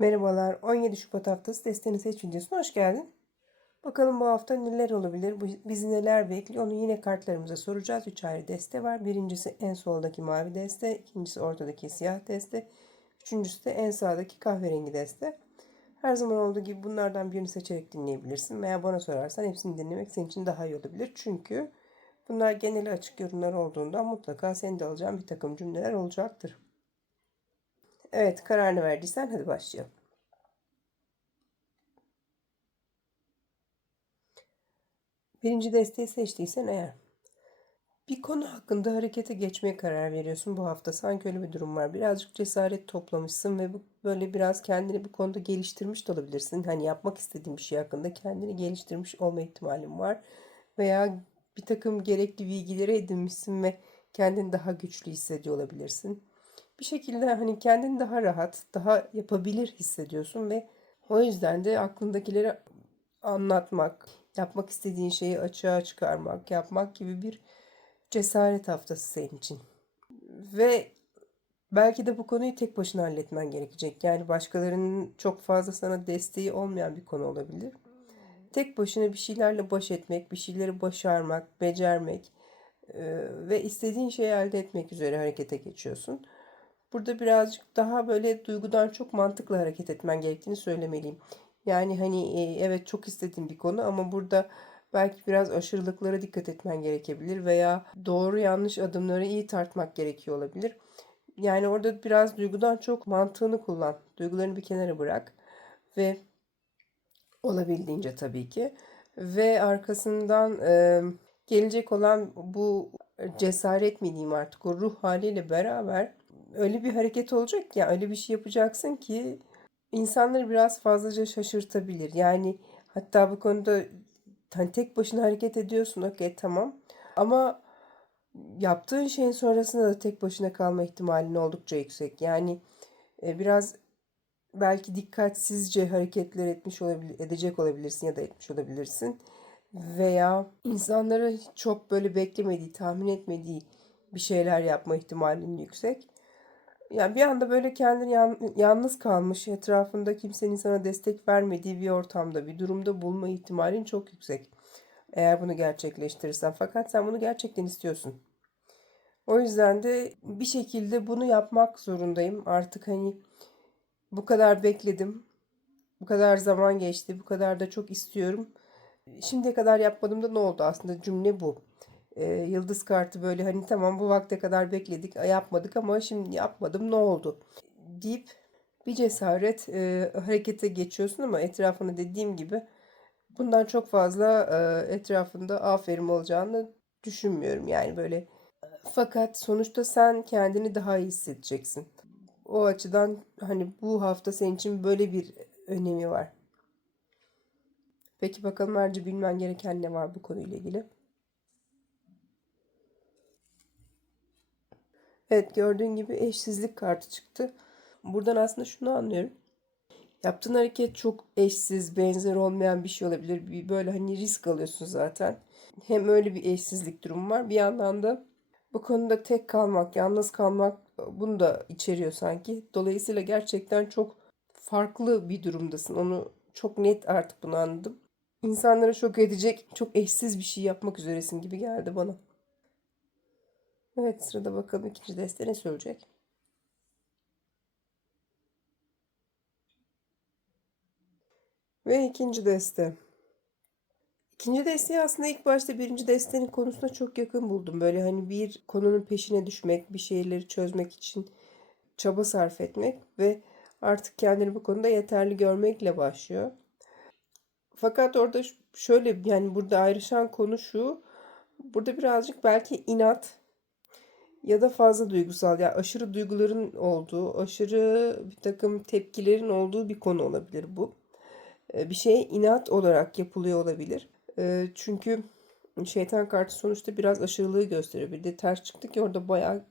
Merhabalar, 17 Şubat haftası desteni seç videosuna hoş geldin. Bakalım bu hafta neler olabilir, bizi neler bekliyor onu yine kartlarımıza soracağız. 3 ayrı deste var. Birincisi en soldaki mavi deste, ikincisi ortadaki siyah deste, üçüncüsü de en sağdaki kahverengi deste. Her zaman olduğu gibi bunlardan birini seçerek dinleyebilirsin veya bana sorarsan hepsini dinlemek senin için daha iyi olabilir. Çünkü bunlar geneli açık yorumlar olduğunda mutlaka senin de alacağın bir takım cümleler olacaktır. Evet, kararını verdiysen hadi başlayalım. Birinci desteği seçtiysen eğer bir konu hakkında harekete geçmeye karar veriyorsun bu hafta. Sanki öyle bir durum var. Birazcık cesaret toplamışsın ve bu, böyle biraz kendini bu konuda geliştirmiş de olabilirsin. Hani yapmak istediğin bir şey hakkında kendini geliştirmiş olma ihtimalin var. Veya bir takım gerekli bilgileri edinmişsin ve kendini daha güçlü hissediyor olabilirsin. Bir şekilde hani kendini daha rahat, daha yapabilir hissediyorsun ve o yüzden de aklındakileri anlatmak, yapmak istediğin şeyi açığa çıkarmak, yapmak gibi bir cesaret haftası senin için. Ve belki de bu konuyu tek başına halletmen gerekecek. Yani başkalarının çok fazla sana desteği olmayan bir konu olabilir. Tek başına bir şeylerle baş etmek, bir şeyleri başarmak, becermek ve istediğin şeyi elde etmek üzere harekete geçiyorsun. Burada birazcık daha böyle duygudan çok mantıkla hareket etmen gerektiğini söylemeliyim. Yani hani e, evet çok istediğim bir konu ama burada belki biraz aşırılıklara dikkat etmen gerekebilir veya doğru yanlış adımları iyi tartmak gerekiyor olabilir. Yani orada biraz duygudan çok mantığını kullan. Duygularını bir kenara bırak ve olabildiğince tabii ki ve arkasından e, gelecek olan bu cesaret mi diyeyim artık o ruh haliyle beraber öyle bir hareket olacak ya öyle bir şey yapacaksın ki insanları biraz fazlaca şaşırtabilir. Yani hatta bu konuda hani tek başına hareket ediyorsun okey tamam ama yaptığın şeyin sonrasında da tek başına kalma ihtimalin oldukça yüksek. Yani e, biraz belki dikkatsizce hareketler etmiş olabilir, edecek olabilirsin ya da etmiş olabilirsin. Veya insanları çok böyle beklemediği, tahmin etmediği bir şeyler yapma ihtimalin yüksek. Yani bir anda böyle kendini yan- yalnız kalmış, etrafında kimsenin sana destek vermediği bir ortamda, bir durumda bulma ihtimalin çok yüksek. Eğer bunu gerçekleştirirsen. Fakat sen bunu gerçekten istiyorsun. O yüzden de bir şekilde bunu yapmak zorundayım. Artık hani bu kadar bekledim. Bu kadar zaman geçti. Bu kadar da çok istiyorum. Şimdiye kadar yapmadığımda ne oldu? Aslında cümle bu. Ee, yıldız kartı böyle hani tamam bu vakte kadar bekledik yapmadık ama şimdi yapmadım ne oldu? deyip bir cesaret e, harekete geçiyorsun ama etrafına dediğim gibi bundan çok fazla e, etrafında aferin olacağını düşünmüyorum. Yani böyle fakat sonuçta sen kendini daha iyi hissedeceksin. O açıdan hani bu hafta senin için böyle bir önemi var. Peki bakalım ayrıca bilmen gereken ne var bu konuyla ilgili? Evet gördüğün gibi eşsizlik kartı çıktı. Buradan aslında şunu anlıyorum. Yaptığın hareket çok eşsiz, benzer olmayan bir şey olabilir. Bir böyle hani risk alıyorsun zaten. Hem öyle bir eşsizlik durumu var. Bir yandan da bu konuda tek kalmak, yalnız kalmak bunu da içeriyor sanki. Dolayısıyla gerçekten çok farklı bir durumdasın. Onu çok net artık bunu anladım. İnsanlara şok edecek, çok eşsiz bir şey yapmak üzeresin gibi geldi bana. Evet sırada bakalım ikinci deste ne söyleyecek? Ve ikinci deste. İkinci desteği aslında ilk başta birinci destenin konusuna çok yakın buldum. Böyle hani bir konunun peşine düşmek, bir şeyleri çözmek için çaba sarf etmek ve artık kendini bu konuda yeterli görmekle başlıyor. Fakat orada şöyle yani burada ayrışan konu şu. Burada birazcık belki inat ya da fazla duygusal yani aşırı duyguların olduğu, aşırı bir takım tepkilerin olduğu bir konu olabilir bu. Bir şeye inat olarak yapılıyor olabilir. Çünkü şeytan kartı sonuçta biraz aşırılığı gösteriyor. Bir de ters çıktı ki orada bayağı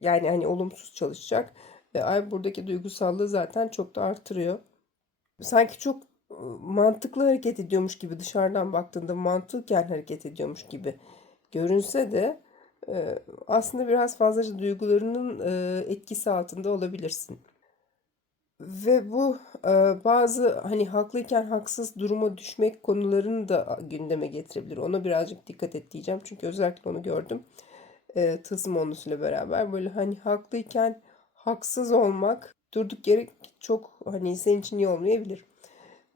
yani hani olumsuz çalışacak. Ve ay buradaki duygusallığı zaten çok da artırıyor. Sanki çok mantıklı hareket ediyormuş gibi dışarıdan baktığında mantıken hareket ediyormuş gibi görünse de aslında biraz fazlaca duygularının etkisi altında olabilirsin. Ve bu e, bazı hani haklıyken haksız duruma düşmek konularını da gündeme getirebilir. Ona birazcık dikkat et diyeceğim. Çünkü özellikle onu gördüm. E, tılsım onlusuyla beraber böyle hani haklıyken haksız olmak durduk yere çok hani senin için iyi olmayabilir.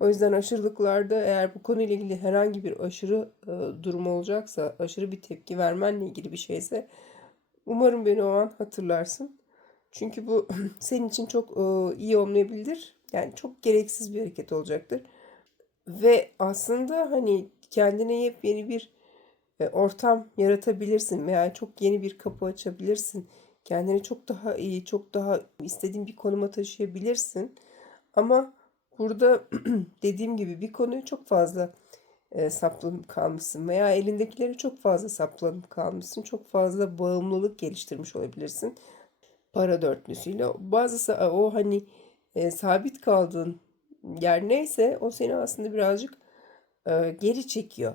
O yüzden aşırılıklarda eğer bu konuyla ilgili herhangi bir aşırı e, durum olacaksa, aşırı bir tepki vermenle ilgili bir şeyse umarım beni o an hatırlarsın. Çünkü bu senin için çok e, iyi olmayabilir. Yani çok gereksiz bir hareket olacaktır. Ve aslında hani kendine yepyeni bir e, ortam yaratabilirsin veya çok yeni bir kapı açabilirsin. Kendini çok daha iyi, çok daha istediğin bir konuma taşıyabilirsin. Ama burada dediğim gibi bir konuyu çok fazla e, saplanıp kalmışsın veya elindekileri çok fazla saplanıp kalmışsın. Çok fazla bağımlılık geliştirmiş olabilirsin para dörtlüsüyle. Bazısı o hani e, sabit kaldığın yer neyse o seni aslında birazcık e, geri çekiyor.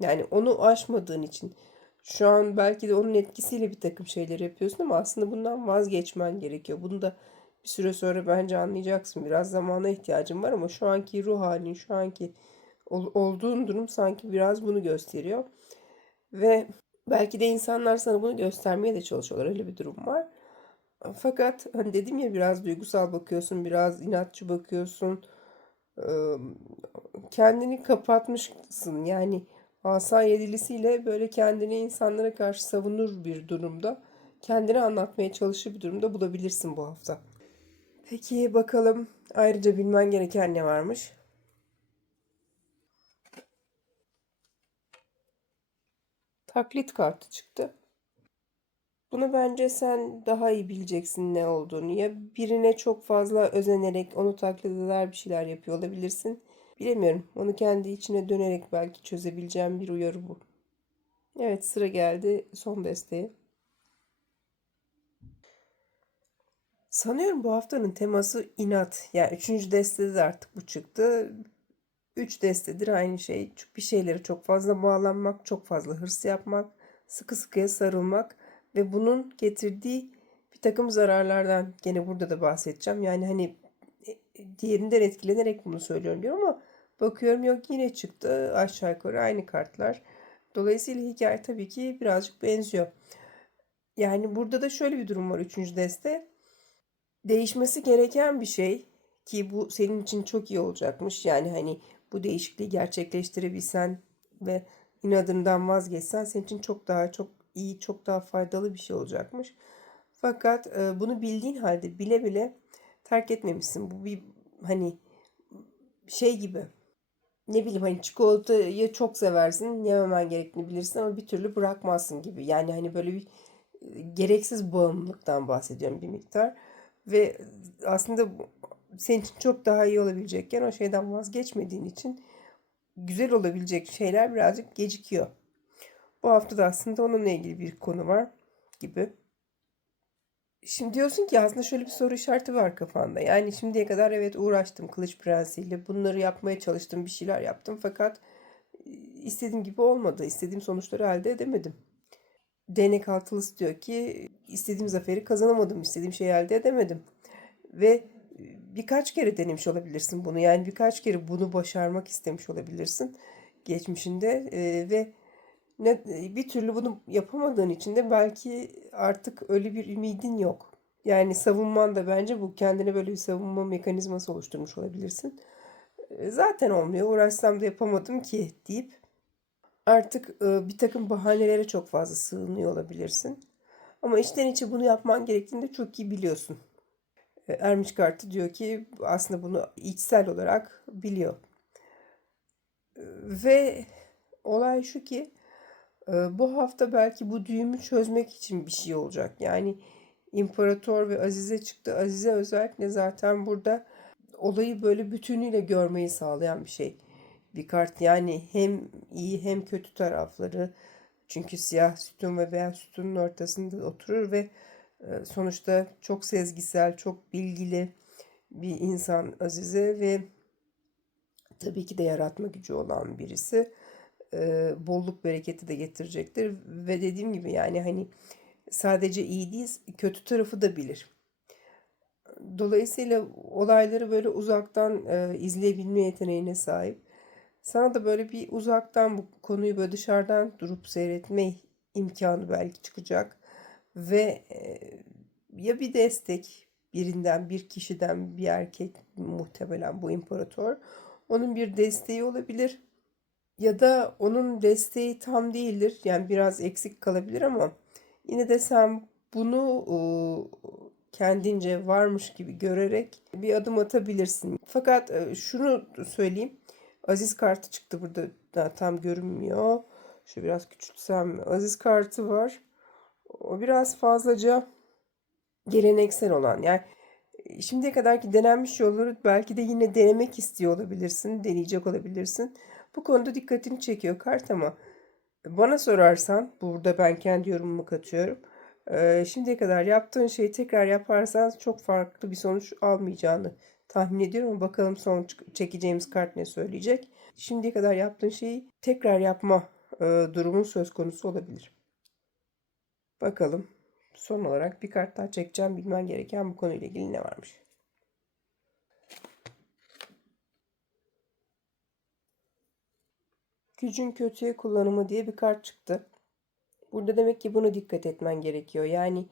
Yani onu aşmadığın için şu an belki de onun etkisiyle bir takım şeyler yapıyorsun ama aslında bundan vazgeçmen gerekiyor. Bunu da bir süre sonra bence anlayacaksın. Biraz zamana ihtiyacın var ama şu anki ruh halin, şu anki ol, olduğun durum sanki biraz bunu gösteriyor. Ve belki de insanlar sana bunu göstermeye de çalışıyorlar. Öyle bir durum var. Fakat hani dedim ya biraz duygusal bakıyorsun, biraz inatçı bakıyorsun. Kendini kapatmışsın. Yani asa yedilisiyle böyle kendini insanlara karşı savunur bir durumda. Kendini anlatmaya çalışır bir durumda bulabilirsin bu hafta. Peki bakalım ayrıca bilmen gereken ne varmış? Taklit kartı çıktı. Bunu bence sen daha iyi bileceksin ne olduğunu. Ya birine çok fazla özenerek onu taklit eder bir şeyler yapıyor olabilirsin. Bilemiyorum. Onu kendi içine dönerek belki çözebileceğim bir uyarı bu. Evet sıra geldi son desteğe. Sanıyorum bu haftanın teması inat. Yani üçüncü destede de artık bu çıktı. Üç destedir aynı şey. Bir şeylere çok fazla bağlanmak, çok fazla hırs yapmak, sıkı sıkıya sarılmak ve bunun getirdiği bir takım zararlardan gene burada da bahsedeceğim. Yani hani e, diğerinden etkilenerek bunu söylüyorum diyorum ama bakıyorum yok yine çıktı aşağı yukarı aynı kartlar. Dolayısıyla hikaye tabii ki birazcık benziyor. Yani burada da şöyle bir durum var üçüncü deste. Değişmesi gereken bir şey ki bu senin için çok iyi olacakmış. Yani hani bu değişikliği gerçekleştirebilsen ve inadından vazgeçsen senin için çok daha çok iyi, çok daha faydalı bir şey olacakmış. Fakat e, bunu bildiğin halde bile bile terk etmemişsin. Bu bir hani şey gibi. Ne bileyim hani çikolatayı çok seversin, yememen gerektiğini bilirsin ama bir türlü bırakmazsın gibi. Yani hani böyle bir e, gereksiz bağımlılıktan bahsediyorum bir miktar. Ve aslında senin için çok daha iyi olabilecekken o şeyden vazgeçmediğin için güzel olabilecek şeyler birazcık gecikiyor. Bu hafta da aslında onunla ilgili bir konu var gibi. Şimdi diyorsun ki aslında şöyle bir soru işareti var kafanda. Yani şimdiye kadar evet uğraştım Kılıç Prensi'yle. Bunları yapmaya çalıştım, bir şeyler yaptım. Fakat istediğim gibi olmadı. İstediğim sonuçları elde edemedim. Değnek altılısı diyor ki istediğim zaferi kazanamadım, istediğim şeyi elde edemedim. Ve e, birkaç kere denemiş olabilirsin bunu. Yani birkaç kere bunu başarmak istemiş olabilirsin geçmişinde e, ve ne, bir türlü bunu yapamadığın için de belki artık öyle bir ümidin yok. Yani savunman da bence bu kendine böyle bir savunma mekanizması oluşturmuş olabilirsin. E, zaten olmuyor uğraşsam da yapamadım ki deyip artık e, bir takım bahanelere çok fazla sığınıyor olabilirsin. Ama içten içe bunu yapman gerektiğini de çok iyi biliyorsun. E, Ermiş kartı diyor ki aslında bunu içsel olarak biliyor. Ve olay şu ki bu hafta belki bu düğümü çözmek için bir şey olacak. Yani İmparator ve Azize çıktı. Azize özellikle zaten burada olayı böyle bütünüyle görmeyi sağlayan bir şey. Kart yani hem iyi hem kötü tarafları. Çünkü siyah sütun ve beyaz sütunun ortasında oturur ve sonuçta çok sezgisel, çok bilgili bir insan Azize ve tabii ki de yaratma gücü olan birisi e, bolluk bereketi de getirecektir. Ve dediğim gibi yani hani sadece iyi değil kötü tarafı da bilir. Dolayısıyla olayları böyle uzaktan e, izleyebilme yeteneğine sahip. Sana da böyle bir uzaktan bu konuyu böyle dışarıdan durup seyretme imkanı belki çıkacak. Ve e, ya bir destek birinden, bir kişiden, bir erkek muhtemelen bu imparator. Onun bir desteği olabilir. Ya da onun desteği tam değildir. Yani biraz eksik kalabilir ama yine de sen bunu kendince varmış gibi görerek bir adım atabilirsin. Fakat e, şunu söyleyeyim. Aziz kartı çıktı burada. Daha tam görünmüyor. Şu biraz küçültsem. Aziz kartı var. O biraz fazlaca geleneksel olan. Yani şimdiye kadarki denenmiş yolları belki de yine denemek istiyor olabilirsin. Deneyecek olabilirsin. Bu konuda dikkatini çekiyor kart ama bana sorarsan burada ben kendi yorumumu katıyorum. Ee, şimdiye kadar yaptığın şeyi tekrar yaparsan çok farklı bir sonuç almayacağını tahmin ediyorum. ama Bakalım son çekeceğimiz kart ne söyleyecek. Şimdiye kadar yaptığın şeyi tekrar yapma e, durumun söz konusu olabilir. Bakalım. Son olarak bir kart daha çekeceğim. Bilmen gereken bu konuyla ilgili ne varmış? Gücün kötüye kullanımı diye bir kart çıktı. Burada demek ki bunu dikkat etmen gerekiyor. Yani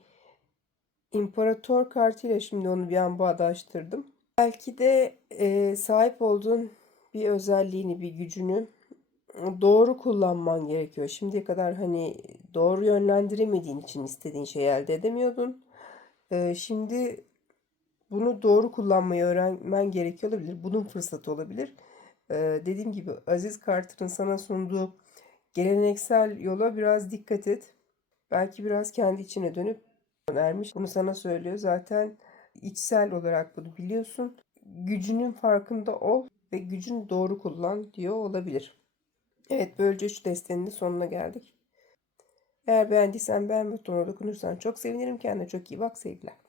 imparator kartıyla şimdi onu bir an bağdaştırdım. Belki de e, sahip olduğun bir özelliğini, bir gücünü doğru kullanman gerekiyor. Şimdiye kadar hani doğru yönlendiremediğin için istediğin şeyi elde edemiyordun. E, şimdi bunu doğru kullanmayı öğrenmen gerekiyor olabilir. Bunun fırsatı olabilir. Ee, dediğim gibi Aziz Kart'ın sana sunduğu geleneksel yola biraz dikkat et. Belki biraz kendi içine dönüp önermiş. Bunu sana söylüyor. Zaten içsel olarak bunu biliyorsun. Gücünün farkında ol ve gücünü doğru kullan diyor olabilir. Evet böylece 3 destenin de sonuna geldik. Eğer beğendiysen beğen butonuna dokunursan çok sevinirim. Kendine çok iyi bak sevgiler.